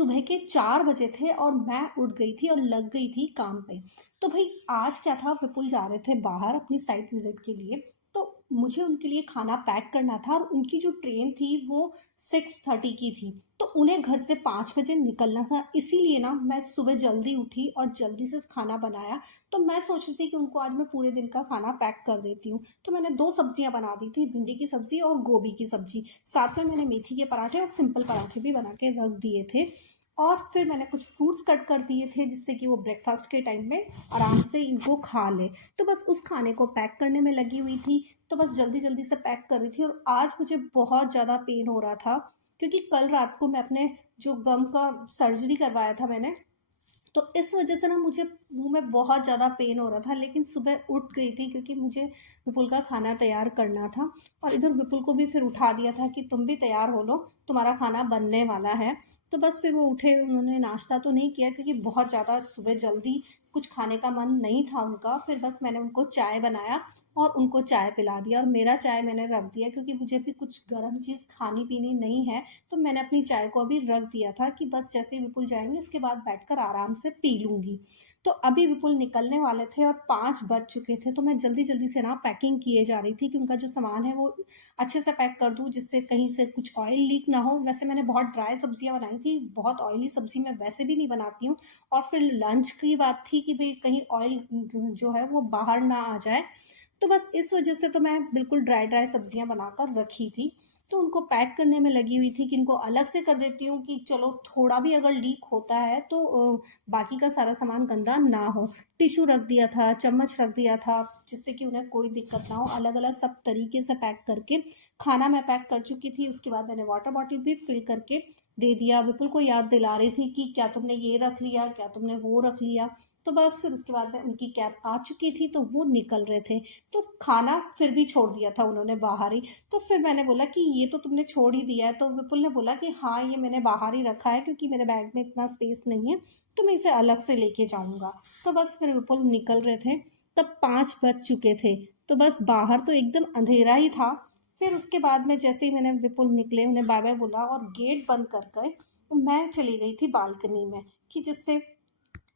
सुबह के 4 बजे थे और मैं उठ गई थी और लग गई थी काम पे। तो भई आज क्या था, विपुल जा रहे थे बाहर अपनी साइट विज़िट के लिए, तो मुझे उनके लिए खाना पैक करना था और उनकी जो ट्रेन थी वो 6:30 की थी। तो उन्हें घर से 5 बजे निकलना था, इसीलिए ना मैं सुबह जल्दी उठी और जल्दी से खाना बनाया। तो मैं सोच रही थी कि उनको आज मैं पूरे दिन का खाना पैक कर देती हूँ। तो मैंने 2 सब्जियाँ बना दी थी, भिंडी की सब्ज़ी और गोभी की सब्ज़ी। साथ में मैंने मेथी के पराठे और सिंपल पराठे भी बना के रख दिए थे। और फिर मैंने कुछ फ्रूट्स कट कर दिए थे जिससे कि वो ब्रेकफास्ट के टाइम में आराम से इनको खा ले। तो बस उस खाने को पैक करने में लगी हुई थी। तो बस जल्दी जल्दी से पैक कर रही थी और आज मुझे बहुत ज़्यादा पेन हो रहा था, क्योंकि कल रात को मैं अपने जो गम का सर्जरी करवाया था मैंने, तो इस वजह से ना मुझे मुँह में बहुत ज़्यादा पेन हो रहा था। लेकिन सुबह उठ गई थी क्योंकि मुझे विपुल का खाना तैयार करना था। और इधर विपुल को भी फिर उठा दिया था कि तुम भी तैयार हो लो, तुम्हारा खाना बनने वाला है। तो बस फिर वो उठे, उन्होंने नाश्ता तो नहीं किया क्योंकि बहुत ज़्यादा सुबह जल्दी कुछ खाने का मन नहीं था उनका। फिर बस मैंने उनको चाय बनाया और उनको चाय पिला दिया और मेरा चाय मैंने रख दिया क्योंकि मुझे भी कुछ गर्म चीज़ खानी पीनी नहीं है। तो मैंने अपनी चाय को अभी रख दिया था कि बस जैसे ही विपुल जाएँगे उसके बाद बैठकर आराम से पी लूँगी। तो अभी विपुल निकलने वाले थे और 5 बज चुके थे, तो मैं जल्दी-जल्दी से ना पैकिंग किए जा रही थी कि उनका जो सामान है वो अच्छे से पैक कर दूँ जिससे कहीं से कुछ ऑयल लीक ना हो। वैसे मैंने बहुत ड्राई सब्जियाँ बनाई थी, बहुत ऑयली सब्ज़ी मैं वैसे भी नहीं बनाती हूँ। और फिर लंच की बात थी कि भई कहीं ऑयल जो है वो बाहर ना आ जाए। तो बस इस वजह से तो मैं बिल्कुल ड्राई सब्जियाँ बनाकर रखी थी। तो उनको पैक करने में लगी हुई थी कि इनको अलग से कर देती हूँ कि चलो थोड़ा भी अगर लीक होता है तो बाकी का सारा सामान गंदा ना हो। टिश्यू रख दिया था, चम्मच रख दिया था, जिससे कि उन्हें कोई दिक्कत ना हो। अलग-अलग सब तरीके से पैक करके खाना मैं पैक कर चुकी थी। उसके बाद मैंने वाटर बॉटल भी फिल करके दे दिया। विपुल को याद दिला रही थी कि क्या तुमने ये रख लिया? क्या तुमने वो रख लिया? तो बस फिर उसके बाद में उनकी कैब आ चुकी थी तो वो निकल रहे थे। तो खाना फिर भी छोड़ दिया था उन्होंने बाहर ही। तो फिर मैंने बोला कि ये तो तुमने छोड़ ही दिया है। तो विपुल ने बोला कि हाँ, ये मैंने बाहर ही रखा है क्योंकि मेरे बैग में इतना स्पेस नहीं है, तो मैं इसे अलग से लेके जाऊँगा। तो बस फिर विपुल निकल रहे थे, तब 5 बज चुके थे। तो बस बाहर तो एकदम अंधेरा ही था। फिर उसके बाद में जैसे ही मैंने विपुल निकले, उन्हें बाय-बाय बोला और गेट बंद कर के मैं चली गई थी बालकनी में कि जिससे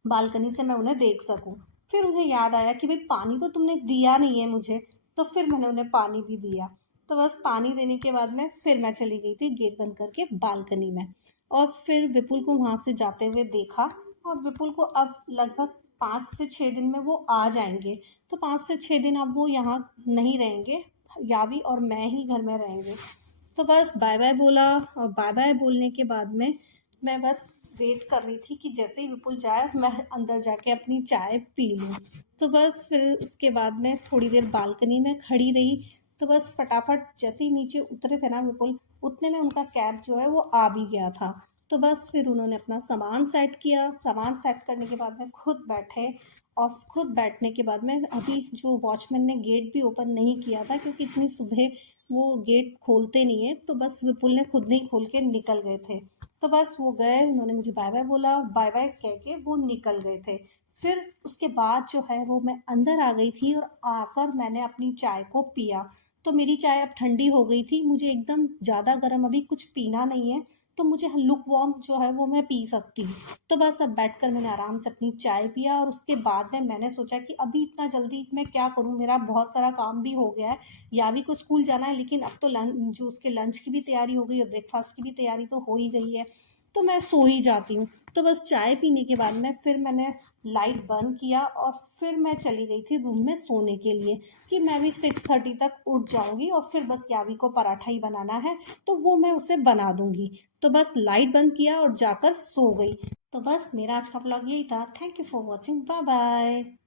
बालकनी से मैं उन्हें देख सकूं। फिर उन्हें याद आया कि भाई पानी तो तुमने दिया नहीं है मुझे। तो फिर मैंने उन्हें पानी भी दिया। तो बस पानी देने के बाद में फिर मैं चली गई थी गेट बंद करके बालकनी में। और फिर विपुल को वहां से जाते हुए देखा। और विपुल को अब लगभग 5 से 6 दिन में वो आ जाएंगे। तो 5 से 6 दिन अब वो यहाँ नहीं रहेंगे, यावी और मैं ही घर में रहेंगे। तो बस बाय बाय बोला। और बाय बाय बोलने के बाद में मैं बस वेट कर रही थी कि जैसे ही विपुल जाए मैं अंदर जाके अपनी चाय पी लूँ। तो बस फिर उसके बाद में थोड़ी देर बालकनी में खड़ी रही। तो बस फटाफट जैसे ही नीचे उतरे थे ना विपुल, उतने में उनका कैब जो है वो आ भी गया था। तो बस फिर उन्होंने अपना सामान सेट किया। सामान सेट करने के बाद में खुद बैठे। और खुद बैठने के बाद में अभी जो वॉचमैन ने गेट भी ओपन नहीं किया था क्योंकि इतनी सुबह वो गेट खोलते नहीं है, तो बस विपुल ने खुद नहीं खोल के निकल गए थे। तो बस वो गए, उन्होंने मुझे बाय बाय बोला, बाय बाय कह के वो निकल गए थे। फिर उसके बाद जो है वो मैं अंदर आ गई थी और आकर मैंने अपनी चाय को पिया। तो मेरी चाय अब ठंडी हो गई थी, मुझे एकदम ज़्यादा गर्म अभी कुछ पीना नहीं है। तो मुझे लुक वार्म जो है वो मैं पी सकती हूँ। तो बस अब बैठकर मैंने आराम से अपनी चाय पिया और उसके बाद में मैंने सोचा कि अभी इतना जल्दी मैं क्या करूँ, मेरा बहुत सारा काम भी हो गया है। यावी को स्कूल जाना है, लेकिन अब तो लंच जो उसके लंच की भी तैयारी हो गई है, ब्रेकफास्ट की भी तैयारी तो हो ही गई है। तो मैं सो ही जाती हूँ। तो बस चाय पीने के बाद में फिर मैंने लाइट बंद किया और फिर मैं चली गई थी रूम में सोने के लिए कि मैं भी 6:30 तक उठ जाऊंगी और फिर बस यावी को पराठा ही बनाना है, तो वो मैं उसे बना दूंगी। तो बस लाइट बंद किया और जाकर सो गई। तो बस मेरा आज का ब्लॉग यही था। Thank you for watching. Bye bye.